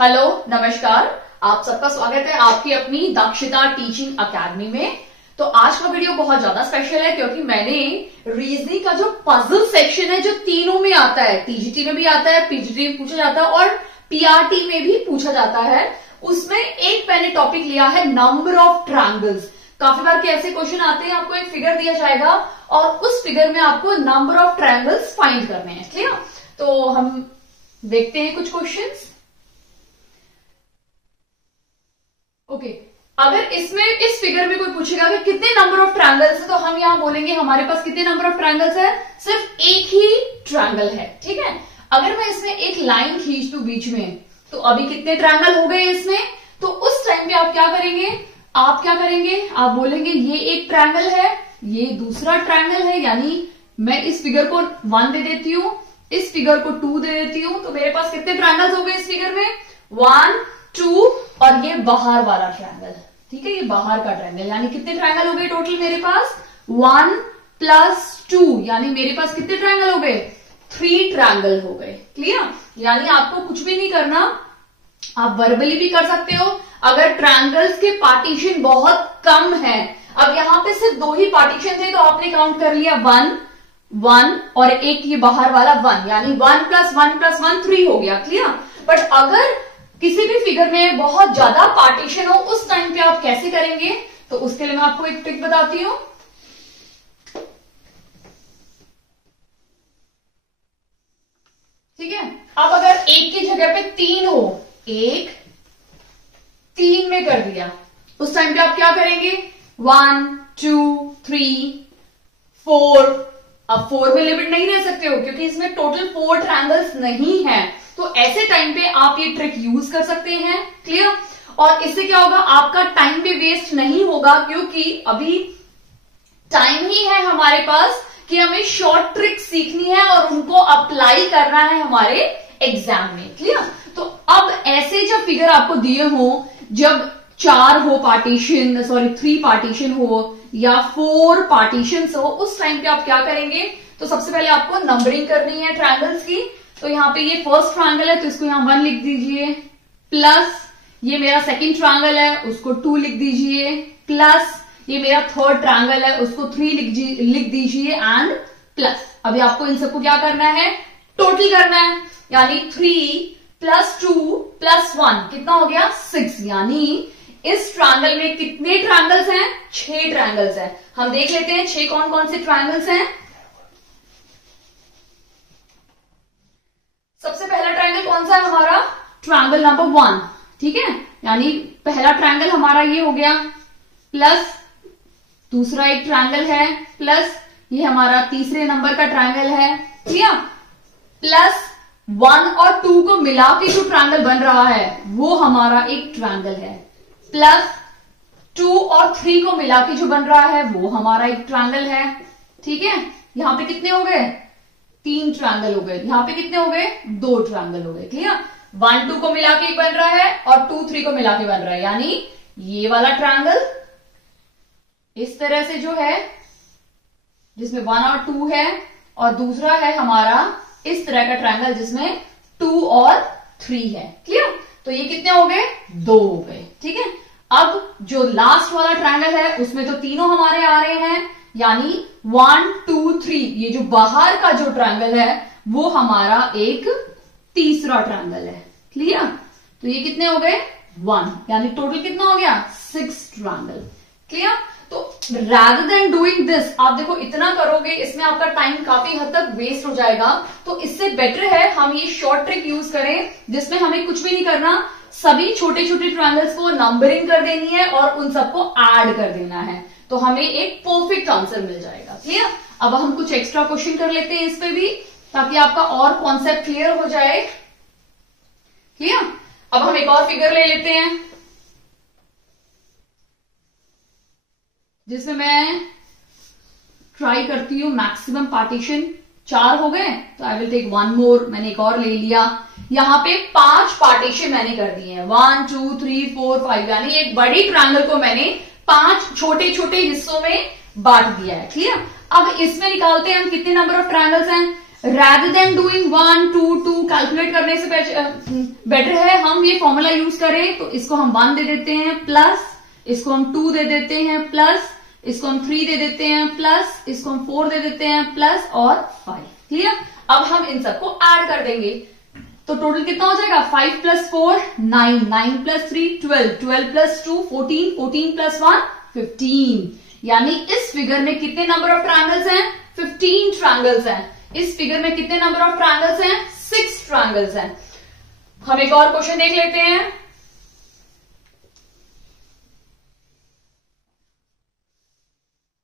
Hello नमस्कार। आप सबका स्वागत है आपकी अपनी दक्षता टीचिंग अकेडमी में। तो आज का वीडियो बहुत ज्यादा स्पेशल है क्योंकि मैंने रीजनिंग का जो पजल सेक्शन है जो तीनों में आता है, टीजीटी में भी आता है, पीजीटी में पूछा जाता है और पीआरटी में भी पूछा जाता है, उसमें एक मैंने टॉपिक लिया है नंबर ऑफ ट्रायंगल्स। काफी बार के ऐसे क्वेश्चन आते हैं, आपको एक फिगर दिया जाएगा और उस फिगर में आपको नंबर ऑफ ट्रायंगल्स फाइंड करने हैं। क्लियर? तो हम देखते हैं कुछ क्वेश्चंस। ओके, अगर इसमें इस फिगर में कोई पूछेगा कि कितने नंबर ऑफ ट्रायंगल्स है, तो हम यहां बोलेंगे हमारे पास कितने नंबर ऑफ ट्रायंगल्स है, सिर्फ एक ही ट्रायंगल है। ठीक है, अगर मैं इसमें एक लाइन खींच दूं बीच में, तो अभी कितने ट्रायंगल हो गए इसमें, तो उस टाइम पे आप क्या करेंगे, आप बोलेंगे ये एक ट्रायंगल है, ये दूसरा ट्रायंगल है, यानी मैं इस फिगर को 1 दे देती हूं, इस फिगर को 2 दे देती हूं, तो मेरे पास कितने ट्रायंगल्स हो गए इस फिगर में, 1 2 और ये बाहर वाला ट्रायंगल। ठीक है, ये बाहर का ट्रायंगल, यानी कितने ट्रायंगल हो गए टोटल मेरे पास, 1 + 2, यानी मेरे पास कितने ट्रायंगल हो गए, 3 ट्रायंगल हो गए। क्लियर? यानी आपको कुछ भी नहीं करना, आप वर्बली भी कर सकते हो। अगर ट्रायंगल्स के पार्टीशन बहुत कम है, अब यहां पे सिर्फ 2 ही पार्टीशन थे तो आपने काउंट कर लिया 1 1 और एक ये बाहर वाला 1, यानी 1 + 1 + 1 3 हो गया। क्लियर? बट अगर किसी भी फिगर में बहुत ज्यादा पार्टीशन हो, उस टाइम पे आप कैसे करेंगे, तो उसके लिए मैं आपको एक ट्रिक बताती हूं। ठीक है, अब अगर एक की जगह पे 3 हो, 1 3 में कर दिया, उस टाइम पे आप क्या करेंगे, 1 2 3 4। अब 4 में लिमिट नहीं दे सकते हो क्योंकि इसमें टोटल 4 ट्रायंगल्स नहीं है, तो ऐसे टाइम पे आप ये ट्रिक यूज कर सकते हैं। क्लियर? और इससे क्या होगा, आपका टाइम भी वेस्ट नहीं होगा क्योंकि अभी टाइम ही है हमारे पास कि हमें शॉर्ट ट्रिक सीखनी है और उनको अप्लाई करना है हमारे एग्जाम में। क्लियर? तो अब ऐसे जब फिगर आपको दिए हो, जब 4 हो पार्टीशन, 3 पार्टीशन हो या 4 पार्टीशन हो, उस टाइम पे आप क्या करेंगे, तो सबसे पहले आपको नंबरिंग करनी है ट्रायंगल्स की। तो यहाँ पे ये फर्स्ट ट्रायंगल है तो इसको यहाँ 1 लिख दीजिए, प्लस ये मेरा सेकंड ट्रायंगल है उसको 2 लिख दीजिए, प्लस ये मेरा थर्ड ट्रायंगल है उसको 3 लिख दीजिए एंड प्लस। अभी आपको इन सबको क्या करना है, टोटल करना है, यानी 3 + 2 + 1 कितना हो गया, 6। यानी इस ट्रायंगल में कितने ट्रायंगल्स हैं, 6 ट्रायंगल्स हैं। हम देख लेते हैं 6 कौन कौन से ट्रायंगल्स हैं। सबसे पहला ट्रायंगल कौन सा है हमारा, ट्रायंगल नंबर 1। ठीक है, यानी पहला ट्रायंगल हमारा ये हो गया, प्लस दूसरा एक ट्रायंगल है, प्लस ये हमारा तीसरे नंबर का ट्रायंगल है। क्लियर? प्लस 1 और 2 को मिला के जो ट्रायंगल बन रहा है वो हमारा एक ट्रायंगल है, प्लस 2 और 3 को मिला के जो बन रहा है वो हमारा एक ट्रायंगल है। ठीक है, यहां पे कितने हो गए, 3 ट्रायंगल हो गए, यहां पे कितने हो गए, 2 ट्रायंगल हो गए। क्लियर? 1 2 को मिला के एक बन रहा है और 2 3 को मिला के बन रहा है, यानी ये वाला ट्रायंगल इस तरह से जो है जिसमें 1 और 2 है, और दूसरा है हमारा इस तरह का ट्रायंगल जिसमें 2 और 3 है। क्लियर? तो ये कितने हो गए, 2 हो गए। ठीक है, अब जो लास्ट वाला ट्रायंगल है उसमें तो तीनों हमारे आ रहे हैं, यानी 1 2 3, ये जो बाहर का जो ट्रायंगल है वो हमारा एक तीसरा ट्रायंगल है। क्लियर? तो ये कितने हो गए, 1, यानी टोटल कितना हो गया, 6 ट्रायंगल। क्लियर? तो rather than doing this, आप देखो इतना करोगे इसमें आपका टाइम काफी हद तक वेस्ट हो जाएगा, तो इससे बेटर है हम ये शॉर्ट ट्रिक यूज करें जिसमें हमें कुछ भी नहीं करना, सभी छोटे छोटे ट्रायंगल्स को नंबरिंग कर देनी है और उन सबको ऐड कर देना है, तो हमें एक परफेक्ट आंसर मिल जाएगा। क्लियर? अब हम कुछ एक्स्ट्रा क्वेश्चन कर लेते हैं इस पे भी, ताकि आपका और कॉन्सेप्ट क्लियर हो जाए। क्लियर? अब हम एक और फिगर ले लेते हैं जिसमें मैं ट्राई करती हूं मैक्सिमम पार्टीशन। 4 हो गए तो आई विल टेक 1 मोर, मैंने एक और ले लिया। यहां पे 5 पार्टीशन मैंने कर दिए हैं, 1 2 3 4 5, यानी एक बड़ी ट्रायंगल को मैंने 5 छोटे छोटे हिस्सों में बांट दिया है। क्लियर? अब इसमें निकालते हैं हम कितने नंबर ऑफ ट्रायंगल्स हैं। rather than doing 1 2 2 कैलकुलेट करने से बेटर है हम ये फॉर्मूला यूज करें। तो इसको हम 1 दे देते हैं, प्लस इसको हम 2 दे देते हैं, प्लस इसको हम 3 दे देते हैं, प्लस इसको हम 4 दे देते हैं, प्लस और 5। क्लियर? अब हम इन सबको ऐड कर देंगे तो टोटल कितना हो जाएगा? 5 प्लस 4 9, 9 प्लस 3 12, 12 प्लस 2 14, 14 प्लस 1 15। यानी इस फिगर में कितने नंबर ऑफ ट्रायंगल्स हैं? 15 ट्रायंगल्स हैं। इस फिगर में कितने नंबर ऑफ ट्रायंगल्स हैं? 6 ट्रायंगल्स हैं। हम एक और क्वेश्चन देख लेते हैं।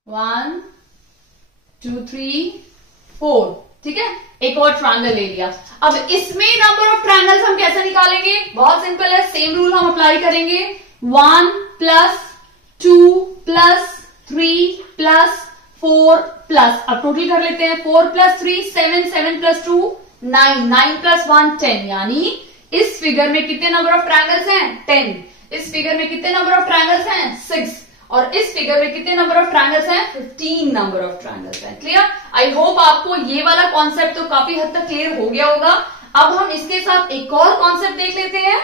1 2 3 4, ठीक है, एक और ट्रायंगल ले लिया। अब इसमें नंबर ऑफ ट्रायंगल्स हम कैसे निकालेंगे? बहुत सिंपल है, सेम रूल हम अप्लाई करेंगे। 1 प्लस 2 प्लस 3 प्लस 4 प्लस, अब टोटल कर लेते हैं। 4 प्लस 3 7, 7 प्लस 2 9, 9 प्लस 1 10। यानी इस फिगर में कितने नंबर ऑफ ट्रायंगल्स हैं? 10। इस फिगर में कितने नंबर ऑफ ट्रायंगल्स हैं? 6। और इस फिगर में कितने नंबर ऑफ ट्रायंगल्स हैं? 15 नंबर ऑफ ट्रायंगल्स हैं। क्लियर? आई होप आपको ये वाला कॉन्सेप्ट तो काफी हद तक क्लियर हो गया होगा। अब हम इसके साथ एक और कॉन्सेप्ट देख लेते हैं।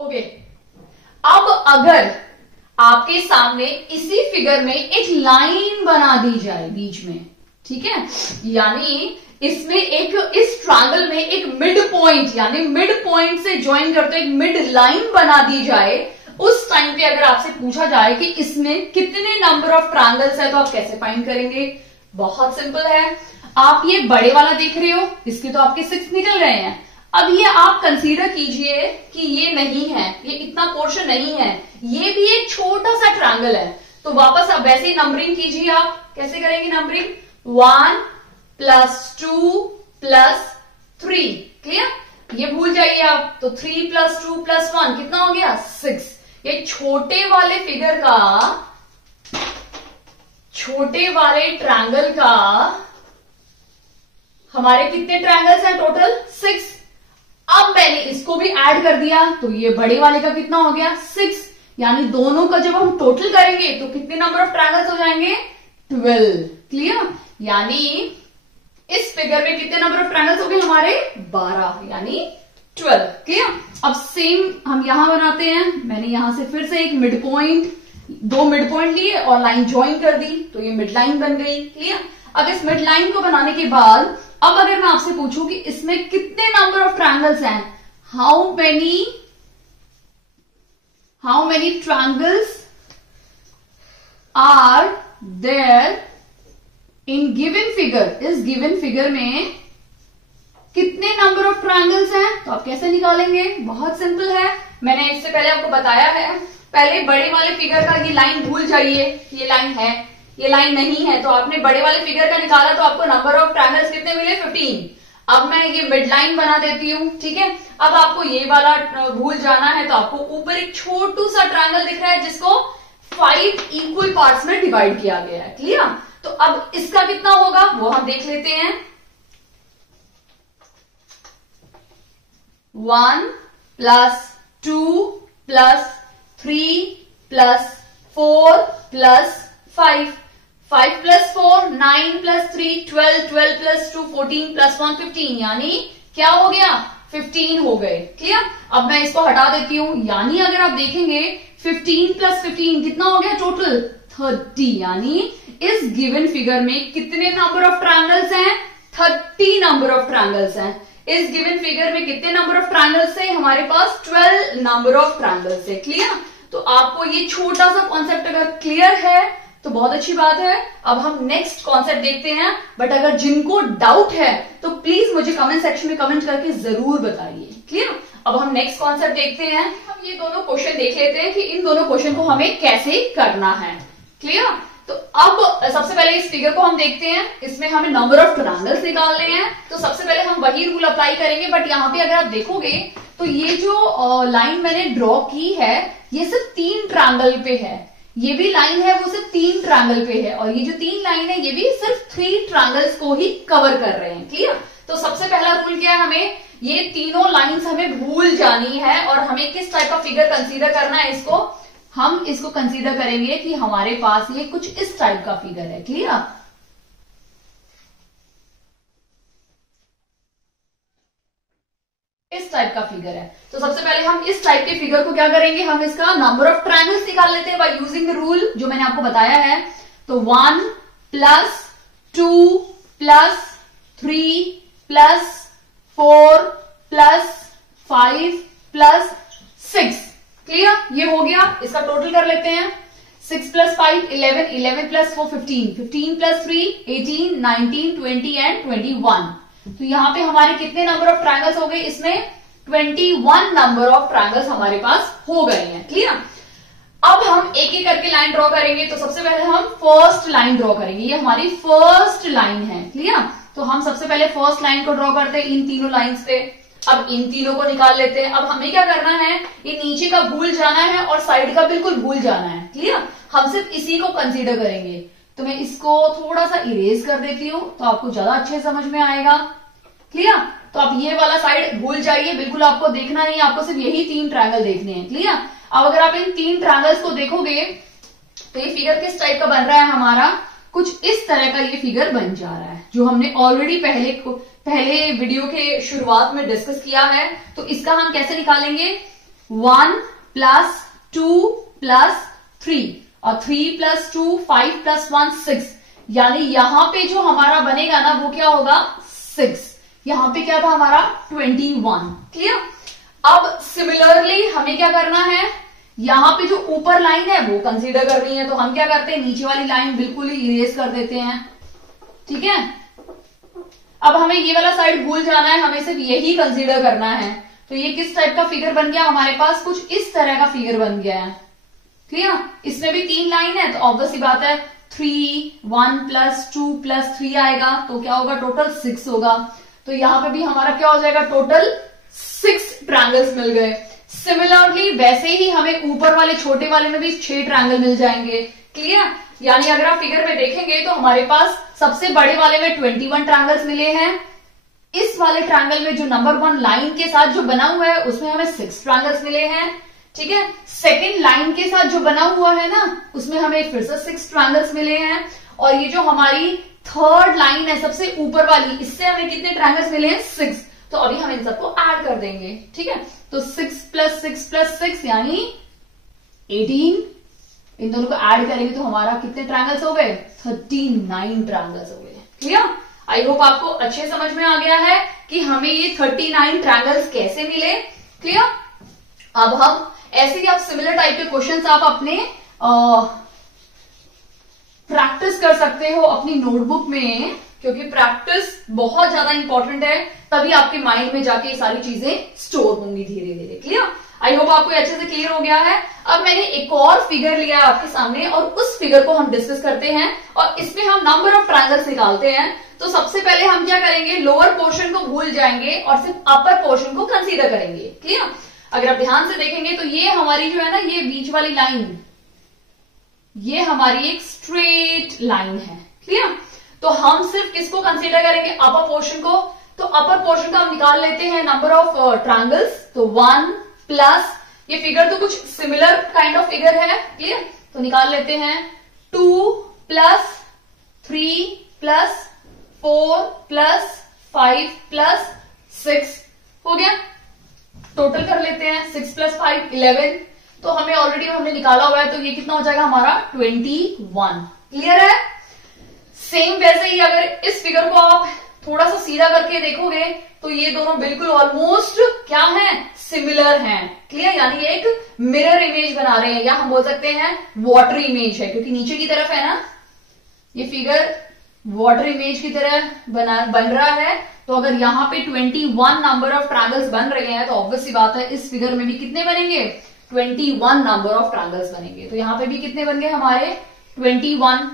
ओके, अब अगर आपके सामने इसी फिगर में एक लाइन बना दी जाए बीच में, ठीक है, यानी इसमें एक, इस ट्रायंगल में एक मिड पॉइंट, यानी मिड पॉइंट से ज्वाइन करते एक मिड लाइन बना दी जाए, उस टाइम पे अगर आपसे पूछा जाए कि इसमें कितने नंबर ऑफ ट्रायंगल्स है, तो आप कैसे फाइंड करेंगे? बहुत सिंपल है। आप ये बड़े वाला देख रहे हो, इसके तो आपके 6 निकल रहे हैं। अब ये आप कंसीडर कीजिए कि ये नहीं है, ये इतना पोर्शन नहीं है, ये भी एक छोटा सा ट्रायंगल है। तो वापस आप वैसे ही नंबरिंग कीजिए। आप कैसे करेंगे नंबरिंग? 1 plus 2 plus 3। क्लियर? ये भूल जाइए आप। तो 3 प्लस 2 प्लस 1 कितना हो गया? 6। ये छोटे वाले फिगर का, छोटे वाले ट्रायंगल का हमारे कितने ट्रायंगल्स हैं? टोटल 6। अब मैंने इसको भी ऐड कर दिया तो ये बड़े वाले का कितना हो गया? 6। यानी दोनों का जब हम टोटल करेंगे तो कितने नंबर ऑफ ट्रायंगल्स हो जाएंगे? 12। क्लियर? यानी इस फिगर में कितने नंबर ऑफ ट्रायंगल्स हो गए हमारे? 12, यानी 12। क्लियर? अब सेम हम यहां बनाते हैं। मैंने यहां से फिर से एक मिड पॉइंट, 2 मिड पॉइंट लिए और लाइन ज्वाइन कर दी तो ये मिड लाइन बन गई। क्लियर? अब इस मिड लाइन को बनाने के बाद अब अगर मैं आपसे पूछूं कि इसमें कितने नंबर ऑफ ट्रायंगल्स हैं, how many triangles are there in given figure, इस गिवन फिगर में कितने नंबर ऑफ ट्रायंगल्स हैं, तो आप कैसे निकालेंगे? बहुत सिंपल है, मैंने इससे पहले आपको बताया है। पहले बड़े वाले फिगर का ये लाइन भूल जाइए, ये लाइन है, ये लाइन नहीं है, तो आपने बड़े वाले फिगर का निकाला तो आपको नंबर ऑफ ट्रायंगल्स कितने मिले? 15। अब मैं ये मिड लाइन बना देती हूँ, ठीक है। अब आपको ये वाला भूल जाना है तो आपको ऊपर एक छोटू सा ट्रायंगल दिख रहा है जिसको 5 इक्वल पार्ट्स में डिवाइड किया गया है। क्लियर? तो अब इसका कितना होगा वो हम देख लेते हैं। 1 plus 2 plus 3 plus 4 plus 5, 5 plus 4 9 plus 3 12, 12 plus 2 14 plus 1 15, यानी क्या हो गया? 15 हो गए। क्लियर? अब मैं इसको हटा देती हूं, यानी अगर आप देखेंगे 15 प्लस 15 कितना हो गया? टोटल 30। यानी इस गिवन फिगर में कितने नंबर ऑफ ट्रायंगल्स हैं? 30 नंबर ऑफ ट्रायंगल्स हैं। इस गिवन फिगर में कितने नंबर ऑफ ट्रायंगल्स है? हमारे पास 12 नंबर ऑफ ट्रायंगल्स है। क्लियर? तो आपको ये छोटा सा कॉन्सेप्ट अगर क्लियर है तो बहुत अच्छी बात है। अब हम नेक्स्ट कॉन्सेप्ट देखते हैं, बट अगर जिनको डाउट है तो प्लीज मुझे कमेंट सेक्शन में कमेंट करके जरूर बताइए। क्लियर? अब हम नेक्स्ट कॉन्सेप्ट देखते हैं। हम ये दोनों क्वेश्चन देख लेते हैं कि इन दोनों क्वेश्चन को हमें कैसे करना है। क्लियर? तो अब सबसे पहले इस फिगर को हम देखते हैं, इसमें हमें नंबर ऑफ ट्रायंगल्स निकालने हैं। तो सबसे पहले हम वही रूल अप्लाई करेंगे, बट यहाँ पे अगर आप देखोगे तो ये जो लाइन मैंने ड्रॉ की है ये सिर्फ 3 ट्रायंगल पे है, ये भी लाइन है वो सिर्फ 3 ट्रायंगल पे है, और ये जो 3 लाइन है ये भी सिर्फ 3 ट्रायंगल्स को ही कवर कर रहे हैं। क्लियर? तो सबसे पहला रूल क्या है, हमें ये तीनों लाइंस हमें भूल जानी है और हमें किस टाइप का फिगर कंसीडर करना है, हम इसको कंसीडर करेंगे कि हमारे पास ये कुछ इस टाइप का फिगर है। क्लियर? इस टाइप का फिगर है। तो सबसे पहले हम इस टाइप के फिगर को क्या करेंगे, हम इसका नंबर ऑफ ट्रायंगल्स निकाल लेते हैं बाय यूजिंग द रूल जो मैंने आपको बताया है। तो 1 plus 2 plus 3 plus 4 plus 5 plus 6। Clear? ये हो गया। इसका टोटल कर लेते हैं। 6 प्लस 5 11, 11 प्लस 4 15, 15 प्लस 3 18, 19 20 एंड 21। तो यहां पे हमारे कितने नंबर ऑफ ट्रायंगल्स हो गए, इसमें 21 नंबर ऑफ ट्रायंगल्स हमारे पास हो गए हैं। क्लियर? अब हम एक एक करके लाइन ड्रॉ करेंगे। तो सबसे पहले हम फर्स्ट लाइन ड्रॉ करेंगे, ये हमारी फर्स्ट लाइन है। क्लियर? तो हम सबसे पहले फर्स्ट लाइन को ड्रॉ करते हैं इन तीनों लाइंस पे। अब इन तीनों को निकाल लेते हैं। अब हमें क्या करना है, ये नीचे का भूल जाना है और साइड का बिल्कुल भूल जाना है। क्लियर? हम सिर्फ इसी को कंसीडर करेंगे। तो मैं इसको थोड़ा सा इरेज कर देती हूं तो आपको ज्यादा अच्छे समझ में आएगा। क्लियर? तो आप ये वाला साइड भूल जाइए, बिल्कुल आपको देखना नहीं, आपको सिर्फ यही 3 ट्रायंगल देखने हैं। क्लियर? अब अगर आप इन 3 ट्रायंगल्स को देखोगे तो ये फिगर किस टाइप का बन रहा है हमारा, कुछ इस तरह का ये फिगर बन जा रहा है, जो हमने ऑलरेडी पहले वीडियो के शुरुआत में डिस्कस किया है। तो इसका हम कैसे निकालेंगे, 1 प्लस 2 प्लस 3 और 3 प्लस 2 5 प्लस 1 6, यानी यहां पे जो हमारा बनेगा ना वो क्या होगा 6। यहां पे क्या था हमारा 21। क्लियर? अब सिमिलरली हमें क्या करना है, यहां पे जो ऊपर लाइन है वो कंसीडर करनी है। तो हम क्या करते हैं, नीचे वाली लाइन बिल्कुल ही इरेज कर देते हैं। ठीक है? अब हमें ये वाला साइड भूल जाना है, हमें सिर्फ यही कंसीडर करना है। तो ये किस टाइप का फिगर बन गया हमारे पास, कुछ इस तरह का फिगर बन गया है। क्लियर? इसमें भी 3 लाइन है तो ऑब्वियस सी बात है 3 1 प्लस 2 प्लस 3 आएगा, तो क्या होगा टोटल 6 होगा। तो यहां पे भी हमारा क्या हो जाएगा, टोटल 6 ट्रायंगल्स मिल गए। सिमिलरली वैसे ही हमें ऊपर वाले छोटे वाले में भी 6 ट्रायंगल मिल जाएंगे। क्लियर? यानी अगर आप फिगर में देखेंगे तो हमारे पास सबसे बड़े वाले में 21 ट्रायंगल्स मिले हैं। इस वाले ट्रायंगल में जो नंबर 1 लाइन के साथ जो बना हुआ है उसमें हमें 6 ट्रायंगल्स मिले हैं। ठीक है? सेकेंड लाइन के साथ जो बना हुआ है ना उसमें हमें फिर से 6 ट्रायंगल्स मिले हैं। और ये जो हमारी थर्ड लाइन है सबसे ऊपर वाली, इससे हमें कितने ट्रायंगल्स मिले हैं 6। तो अभी हम इन सबको ऐड कर देंगे। ठीक है? तो 6 प्लस 6 प्लस 6 यानी 18। इन दोनों को ऐड करेंगे तो हमारा कितने ट्रायंगल्स हो गए, 39 ट्रायंगल्स हो गए। क्लियर? आई होप आपको अच्छे समझ में आ गया है कि हमें ये 39 ट्रायंगल्स कैसे मिले। क्लियर? अब हम ऐसे ही आप सिमिलर टाइप के क्वेश्चंस आप अपने प्रैक्टिस कर सकते हो अपनी नोटबुक में, क्योंकि प्रैक्टिस बहुत ज्यादा इंपॉर्टेंट है, तभी आपके माइंड में जाके ये सारी चीजें स्टोर होंगी धीरे धीरे। क्लियर? आई होप आपको अच्छे से क्लियर हो गया है। अब मैंने एक और फिगर लिया है आपके सामने और उस फिगर को हम डिस्कस करते हैं और इसमें हम नंबर ऑफ ट्रायंगल्स निकालते हैं। तो सबसे पहले हम क्या करेंगे, लोअर पोर्शन को भूल जाएंगे और सिर्फ अपर पोर्शन को कंसीडर करेंगे। क्लियर? अगर आप ध्यान से देखेंगे तो ये हमारी जो है ना, ये बीच वाली लाइन, ये हमारी एक स्ट्रेट लाइन है। क्लियर? तो हम सिर्फ किसको कंसीडर करेंगे, अपर पोर्शन को। तो अपर पोर्शन का हम निकाल लेते हैं नंबर ऑफ ट्रायंगल्स। तो 1 प्लस, ये फिगर तो कुछ सिमिलर काइंड ऑफ फिगर है। क्लियर? तो निकाल लेते हैं 2 प्लस 3 प्लस 4 प्लस 5 प्लस 6 हो गया। टोटल कर लेते हैं 6 प्लस 5 11। तो हमें ऑलरेडी हमने निकाला हुआ है, तो ये कितना हो जाएगा हमारा 21। क्लियर है? सेम वैसे ही अगर इस फिगर को आप थोड़ा सा सीधा करके देखोगे तो ये दोनों बिल्कुल ऑलमोस्ट क्या है, सिमिलर हैं। क्लियर? यानी एक मिरर इमेज बना रहे हैं, या हम बोल सकते हैं वाटर इमेज है, क्योंकि नीचे की तरफ है ना ये फिगर, वाटर इमेज की तरह बन रहा है। तो अगर यहाँ पे 21 नंबर ऑफ ट्रायंगल्स बन रहे हैं तो ऑब्वियस सी बात है इस फिगर में भी कितने बनेंगे, 21 नंबर ऑफ ट्रायंगल्स बनेंगे। तो यहाँ पे भी कितने बन गए हमारे 21,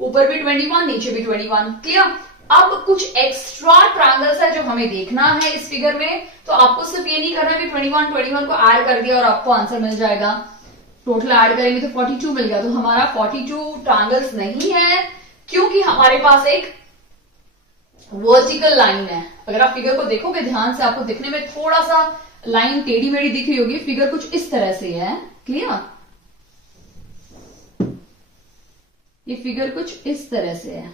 ऊपर भी 21 नीचे भी 21। क्लियर? अब कुछ एक्स्ट्रा ट्रायंगल्स है जो हमें देखना है इस फिगर में। तो आपको सिर्फ ये नहीं करना कि 21 को ऐड कर दिया और आपको आंसर मिल जाएगा। टोटल ऐड करेंगे तो 42 मिल गया। तो हमारा 42 ट्रायंगल्स नहीं है, क्योंकि हमारे पास एक वर्टिकल लाइन है। अगर आप फिगर को देखोगे ध्यान से, आपको दिखने में थोड़ा सा लाइन टेढ़ी मेढ़ी दिख रही होगी, फिगर कुछ इस तरह से है। क्लियर? ये फिगर कुछ इस तरह से है।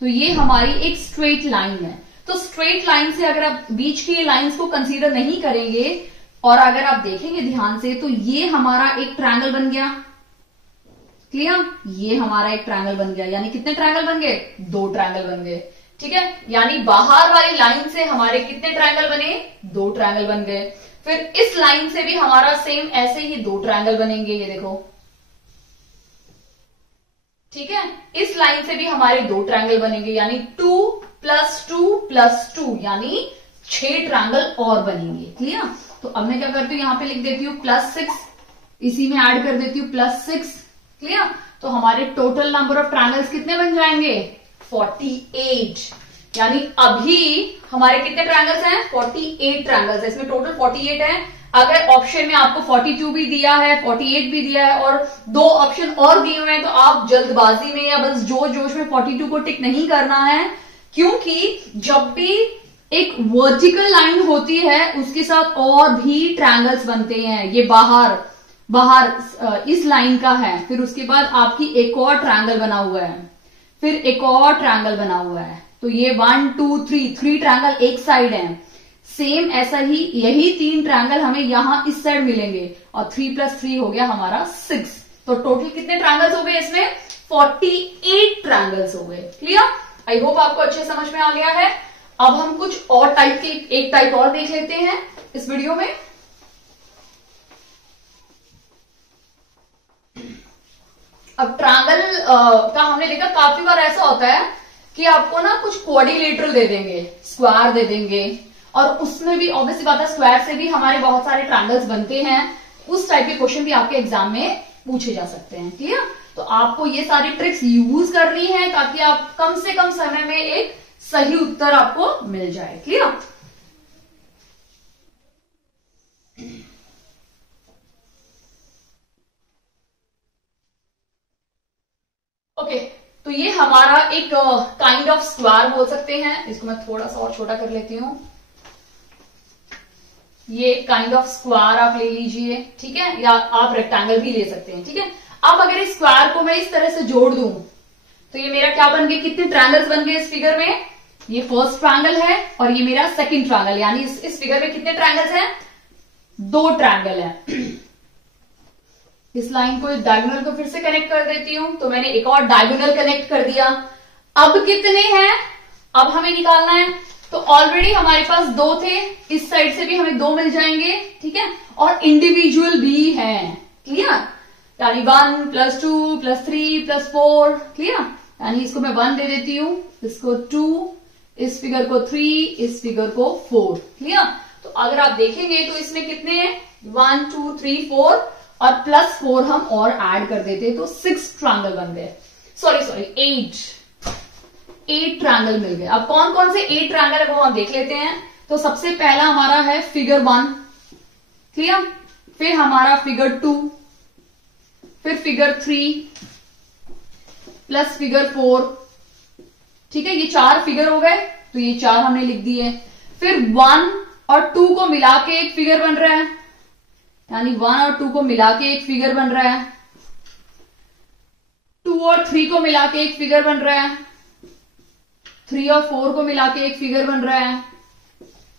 तो ये हमारी एक स्ट्रेट लाइन है। तो स्ट्रेट लाइन से अगर आप बीच की लाइंस को कंसीडर नहीं करेंगे और अगर आप देखेंगे ध्यान से, तो ये हमारा एक ट्रायंगल बन गया। क्लियर? ये हमारा एक ट्रायंगल बन गया। यानी कितने ट्रायंगल बन गए? 2 ट्रायंगल बन गए। ठीक है, यानी बाहर वाली लाइन से हमारे कितने ट्रायंगल बने? 2 ट्रायंगल बन गए। फिर इस लाइन से भी हमारा सेम ऐसे ही 2 ट्रायंगल बनेंगे। ये देखो, ठीक है, इस लाइन से भी हमारे 2 ट्रायंगल बनेंगे, यानी 2 + 2 + 2 यानी 6 ट्रायंगल और बनेंगे। क्लियर? तो अब मैं क्या करती हूँ, यहां पे लिख देती हूँ +6, इसी में ऐड कर देती हूँ +6। क्लियर? तो हमारे टोटल नंबर ऑफ ट्रायंगल्स कितने बन जाएंगे? 48। यानी अभी हमारे कितने ट्रायंगल्स हैं? 48 ट्रायंगल्स है। इसमें टोटल 48 है। अगर ऑप्शन में आपको 42 भी दिया है, 48 भी दिया है और 2 ऑप्शन और दिए हुए हैं, तो आप जल्दबाजी में या बस जोश में 42 को टिक नहीं करना है, क्योंकि जब भी एक वर्टिकल लाइन होती है उसके साथ और भी ट्रायंगल्स बनते हैं। ये बाहर इस लाइन का है, फिर उसके बाद आपकी एक और ट्रायंगल बना हुआ है, फिर एक और ट्रायंगल बना हुआ है। तो ये 1 2 3 ट्रायंगल एक साइड है। सेम ऐसा ही यही 3 ट्रायंगल हमें यहां इस साइड मिलेंगे और 3 + 3 हो गया हमारा 6। तो टोटल कितने ट्रायंगल्स हो गए इसमें? 48 ट्रायंगल्स हो गए। क्लियर? आई होप आपको अच्छे समझ में आ गया है। अब हम कुछ और टाइप के एक टाइप और देख लेते हैं इस वीडियो में। अब ट्रायंगल का हमने देखा काफी बार ऐसा होता है कि आपको ना कुछ क्वाड्रिलेटरल दे देंगे, स्क्वायर दे देंगे, और उसमें भी ऑब्वियसली बात है स्क्वायर से भी हमारे बहुत सारे ट्रायंगल्स बनते हैं। उस टाइप के क्वेश्चन भी आपके एग्जाम में पूछे जा सकते हैं। क्लियर? तो आपको ये सारी ट्रिक्स यूज करनी है ताकि आप कम से कम समय में एक सही उत्तर आपको मिल जाए। क्लियर? ओके, तो ये हमारा एक काइंड ऑफ स्क्वायर बोल सकते हैं। इसको मैं थोड़ा सा और छोटा कर लेती हूं। ये काइंड ऑफ स्क्वायर आप ले लीजिए, ठीक है, या आप रेक्टेंगल भी ले सकते हैं। ठीक है, अब अगर इस स्क्वायर को मैं इस तरह से जोड़ दूं तो ये मेरा क्या बन गया? कितने ट्रायंगल्स बन गए इस फिगर में? ये फर्स्ट ट्रायंगल है और ये मेरा सेकंड ट्रायंगल, यानी इस फिगर में कितने ट्रायंगल्स हैं? 2 ट्रायंगल है। इस लाइन को डायगोनल को फिर से कनेक्ट कर देती हूं, तो मैंने एक और डायगोनल कनेक्ट कर दिया। अब कितने हैं? अब हमें निकालना है। तो ऑलरेडी हमारे पास 2 थे, इस साइड से भी हमें 2 मिल जाएंगे। ठीक है, और इंडिविजुअल भी हैं। क्लियर? यानी 1 + 2 + 3 + 4। क्लियर? यानी इसको मैं 1 दे देती हूं, इसको 2, इस फिगर को 3, इस फिगर को 4। क्लियर? तो अगर आप देखेंगे तो इसमें कितने हैं? 1 2 3 4 और +4 हम और ऐड कर देते तो 6 ट्रायंगल बन गए। सॉरी 8 ट्रायंगल मिल गए। अब कौन कौन से 8 ट्रायंगल है वो हम देख लेते हैं। तो सबसे पहला हमारा है फिगर 1। क्लियर? फिर हमारा फिगर 2, फिर फिगर 3 प्लस फिगर 4। ठीक है, ये 4 फिगर हो गए, तो ये 4 हमने लिख दिए। फिर 1 और 2 को मिला के एक फिगर बन रहा है, यानी 1 और 2 को मिला के एक फिगर बन रहा है। 2 और 3 को मिला के एक फिगर बन रहा है। 3 और 4 को मिला के एक फिगर बन रहा है।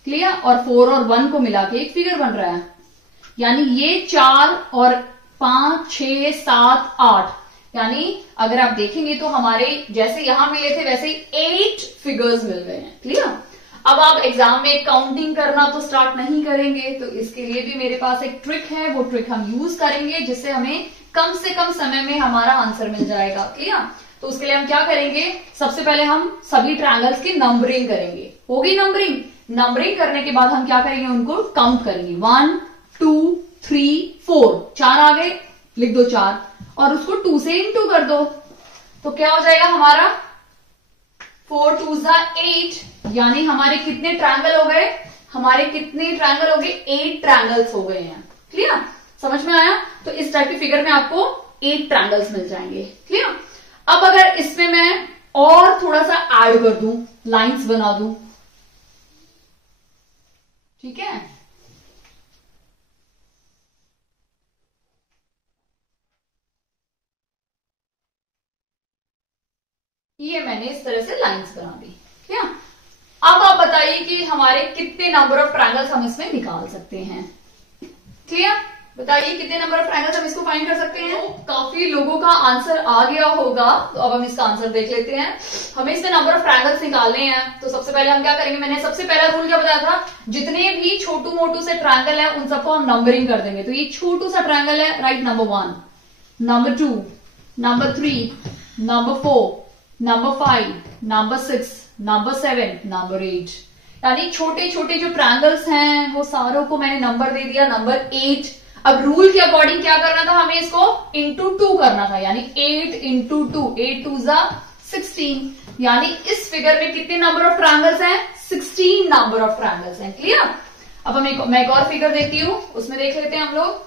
क्लियर? और 4 और 1 को मिला के एक फिगर बन रहा है। यानी ये 4 और 5 6 7 8, यानी अगर आप देखेंगे तो हमारे जैसे यहां मिले थे वैसे ही 8 फिगर्स मिल गए हैं। क्लियर? अब आप एग्जाम में काउंटिंग करना तो स्टार्ट नहीं करेंगे, तो इसके लिए भी मेरे पास एक ट्रिक है, वो ट्रिक हम यूज करेंगे जिससे हमें कम से कम समय में हमारा आंसर मिल जाएगा। क्लियर? तो उसके लिए हम क्या करेंगे? सबसे पहले हम सभी ट्रायंगल्स की नंबरिंग करेंगे। होगी नंबरिंग करने के बाद हम क्या करेंगे? उनको काउंट करेंगे। 1 2 3 4, 4 आ गए, लिख दो 4 और उसको 2 से इंटू कर दो, तो क्या हो जाएगा हमारा? 4 2 8, यानी हमारे कितने ट्रायंगल हो गए? हमारे कितने ट्रायंगल हो गए? 8 ट्रायंगल्स हो गए हैं। क्लियर? समझ में आया? तो इस टाइप की फिगर में आपको 8 ट्रायंगल्स मिल जाएंगे। क्लियर? अब अगर इसमें मैं और थोड़ा सा ऐड कर दूं, लाइंस बना दूं, ठीक है। ये मैंने इस तरह से लाइंस बना दी, ठीक है। अब आप बताइए कि हमारे कितने नंबर ऑफ ट्रायंगल्स हम इसमें निकाल सकते हैं। क्लियर? बताइए कितने नंबर ऑफ ट्रायंगल्स हम इसको फाइंड कर सकते हैं। तो काफी लोगों का आंसर आ गया होगा, तो अब हम इसका आंसर देख लेते हैं। हमें इसमें नंबर ऑफ ट्रायंगल्स निकालने हैं, तो सबसे पहले हम क्या करेंगे, मैंने सबसे पहला रूल क्या बताया था, जितने भी छोटू मोटू से ट्रायंगल है उन सबको हम नंबरिंग कर देंगे। तो ये छोटू सा ट्रायंगल है, right, number 1, number 2, number 3, number 4, number 5, number 6, number 7, number 8। यानी छोटे छोटे जो ट्रायंगल्स हैं वो सारों को मैंने नंबर दे दिया, नंबर 8। अब रूल के अकॉर्डिंग क्या करना था, हमें इसको इंटू 2 करना था, यानी 8 इंटू 2, 8 2 जा 16। यानी इस फिगर में कितने नंबर ऑफ ट्रायंगल्स हैं, 16 नंबर ऑफ ट्रायंगल्स हैं। क्लियर? अब मैं एक और फिगर देती हूं, उसमें देख लेते हैं हम लोग।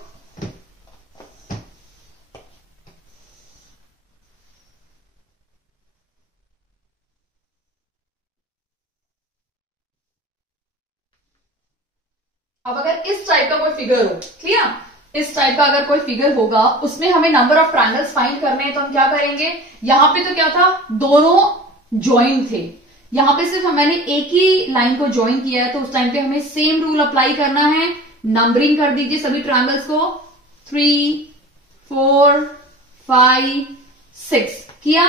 अब अगर इस टाइप का कोई फिगर हो, क्लियर, इस टाइप का अगर कोई फिगर होगा, उसमें हमें नंबर ऑफ ट्रायंगल्स फाइंड करने हैं, तो हम क्या करेंगे, यहां पे तो क्या था, दोनों ज्वाइन थे, यहां पे सिर्फ मैंने एक ही लाइन को ज्वाइन किया है, तो उस टाइम पे हमें सेम रूल अप्लाई करना है। नंबरिंग कर दीजिए सभी ट्रायंगल्स को, 3, 4, 5, 6 किया।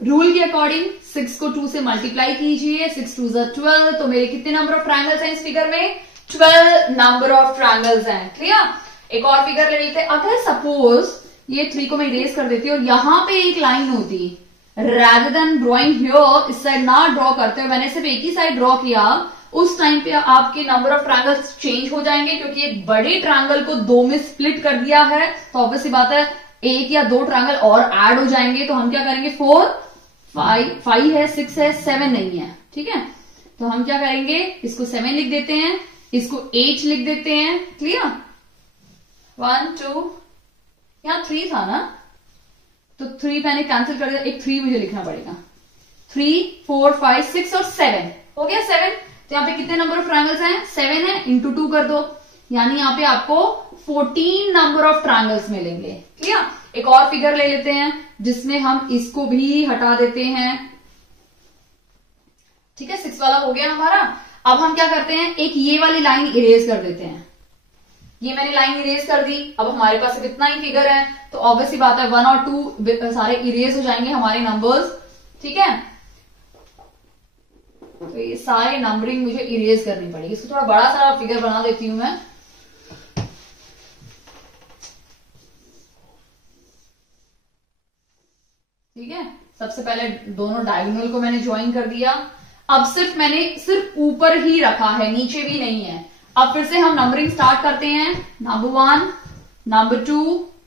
रूल के अकॉर्डिंग 6 को 2 से मल्टीप्लाई कीजिए, 6 2 जा 12। तो मेरे कितने नंबर ऑफ ट्रायंगल्स हैं इस फिगर में, 12 नंबर ऑफ ट्रायंगल्स हैं। क्लियर? एक और फिगर ले लेते हैं। अगर सपोज ये 3 को मैं इरेज कर देती हूँ और यहां पे एक लाइन होती, rather than drawing here, इस साइड ना ड्रॉ करते हुए मैंने सिर्फ एक ही साइड ड्रॉ किया, उस टाइम पे आपके नंबर ऑफ ट्रायंगल्स चेंज हो जाएंगे, क्योंकि एक बड़े ट्रायंगल को 2 में स्प्लिट कर दिया है, तो ऑब्वियसली बात है 1 या 2 ट्रायंगल और ऐड हो जाएंगे। तो हम क्या करेंगे, 4, 5 है, 6 है, 7 नहीं है, ठीक है। तो हम क्या करेंगे, इसको 7 लिख देते हैं, इसको 8 लिख देते हैं। क्लियर? 1 2, यहां 3 था ना, तो 3 मैंने कैंसिल कर दिया, एक 3 मुझे लिखना पड़ेगा। 3 4 5 6 और 7 हो गया, 7। तो यहाँ पे कितने नंबर ऑफ ट्रायंगल्स हैं, 7 है, इंटू 2 कर दो, यानी यहाँ पे आपको 14 नंबर ऑफ ट्रायंगल्स मिलेंगे। क्लियर? एक और फिगर ले लेते हैं जिसमें हम इसको भी हटा देते हैं, ठीक है, 6 वाला हो गया हमारा। अब हम क्या करते हैं, एक ये वाली लाइन इरेज कर देते हैं। ये मैंने लाइन इरेज कर दी, अब हमारे पास इतना ही फिगर है, तो ऑब्वियसली बात है 1 और 2 सारे इरेज हो जाएंगे हमारे नंबर्स, ठीक है। तो ये सारे नंबरिंग मुझे इरेज करनी पड़ेगी। इसको थोड़ा बड़ा सा फिगर बना देती हूं मैं। ठीक है, सबसे पहले दोनों डायगोनल को मैंने ज्वाइन कर दिया। अब मैंने सिर्फ ऊपर ही रखा है, नीचे भी नहीं है। अब फिर से हम नंबरिंग स्टार्ट करते हैं, number 1, number 2,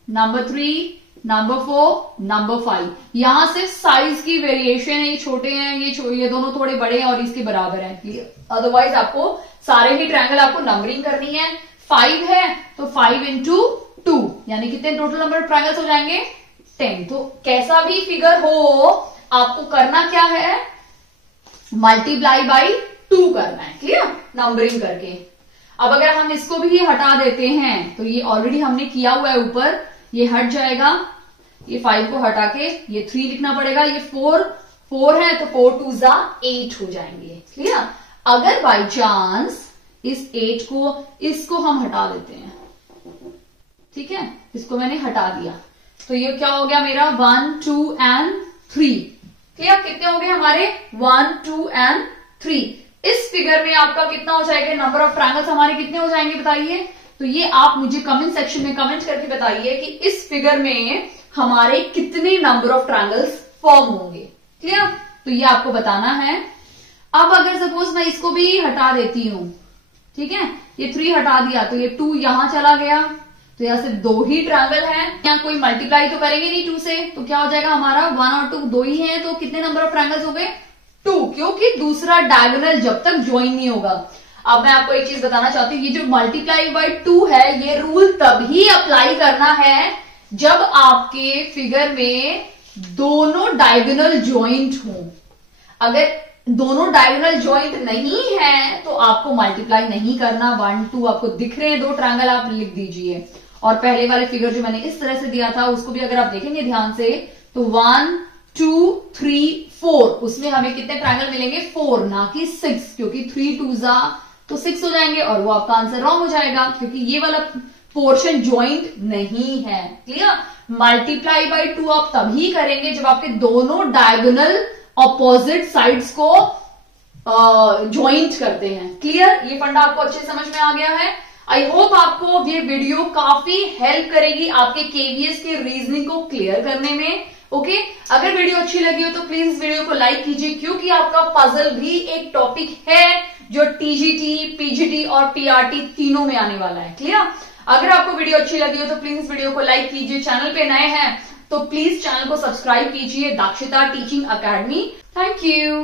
number 3, number 4, number 5। यहां से साइज की वेरिएशन है, ये छोटे हैं, ये दोनों थोड़े बड़े हैं और इसके बराबर हैं। अदरवाइज आपको सारे ही ट्रायंगल आपको नंबरिंग करनी है। 5 है तो 5 इंटू 2, यानी कितने टोटल नंबर ऑफ ट्रायंगल्स हो जाएंगे, 10। तो कैसा भी फिगर हो, आपको करना क्या है, मल्टीप्लाई बाई 2 करना है। क्लियर? नंबरिंग करके। अब अगर हम इसको भी हटा देते हैं, तो ये ऑलरेडी हमने किया हुआ है ऊपर, ये हट जाएगा। ये 5 को हटा के ये 3 लिखना पड़ेगा। ये 4 है तो 4 2 जा 8 हो जाएंगे। क्लियर? अगर बाई चांस इस 8 को, इसको हम हटा देते हैं, ठीक है, इसको मैंने हटा दिया, तो ये क्या हो गया मेरा, 1 2 एंड 3। क्लियर? कितने हो गए हमारे, 1 2 एंड 3। इस फिगर में आपका कितना हो जाएगा, नंबर ऑफ ट्रायंगल्स हमारे कितने हो जाएंगे बताइए। तो ये आप मुझे कमेंट सेक्शन में कमेंट करके बताइए कि इस फिगर में हमारे कितने नंबर ऑफ ट्रायंगल्स फॉर्म होंगे। क्लियर? तो ये आपको बताना है। अब अगर सपोज मैं इसको भी हटा देती हूं, ठीक है, ये 3 हटा दिया तो ये 2 यहां चला गया, तो यहां से 2 ही ट्रायंगल है, यहाँ कोई मल्टीप्लाई तो करेंगे नहीं 2 से, तो क्या हो जाएगा हमारा, 1 और 2 2 ही है, तो कितने नंबर ऑफ ट्रायंगल्स हो गए, 2, क्योंकि दूसरा डायगोनल जब तक ज्वाइन नहीं होगा। अब मैं आपको एक चीज बताना चाहती हूँ, ये जो मल्टीप्लाई बाय 2 है, ये रूल तभी अप्लाई करना है जब आपके फिगर में दोनों डायगोनल ज्वाइंट हो। अगर दोनों डायगोनल ज्वाइंट नहीं है तो आपको मल्टीप्लाई नहीं करना। 1 2 आपको दिख रहे हैं दो ट्रायंगल, आप लिख दीजिए। और पहले वाले फिगर जो मैंने इस तरह से दिया था उसको भी अगर आप देखेंगे ध्यान से तो 1 2 3 4, उसमें हमें कितने ट्रायंगल मिलेंगे? 4, ना कि 6, क्योंकि 3 2 तो 6 हो जाएंगे और वो आपका आंसर रॉन्ग हो जाएगा क्योंकि ये वाला पोर्शन ज्वाइंट नहीं है। क्लियर? मल्टीप्लाई बाय 2 आप तभी करेंगे जब आपके दोनों डायगोनल ऑपोजिट साइड्स को ज्वाइंट करते हैं। क्लियर? ये फंडा आपको अच्छे समझ में आ गया है। आई होप आपको ये वीडियो काफी हेल्प करेगी आपके केवीएस के रीजनिंग को क्लियर करने में। ओके, अगर वीडियो अच्छी लगी हो तो प्लीज इस वीडियो को लाइक कीजिए क्योंकि आपका पजल भी एक टॉपिक है जो टीजीटी, पीजीटी और पीआरटी तीनों में आने वाला है। क्लियर? अगर आपको वीडियो अच्छी लगी हो तो प्लीज इस वीडियो को लाइक कीजिए। चैनल पे नए हैं तो प्लीज चैनल को सब्सक्राइब कीजिए। दाक्षिता टीचिंग अकेडमी। Thank you.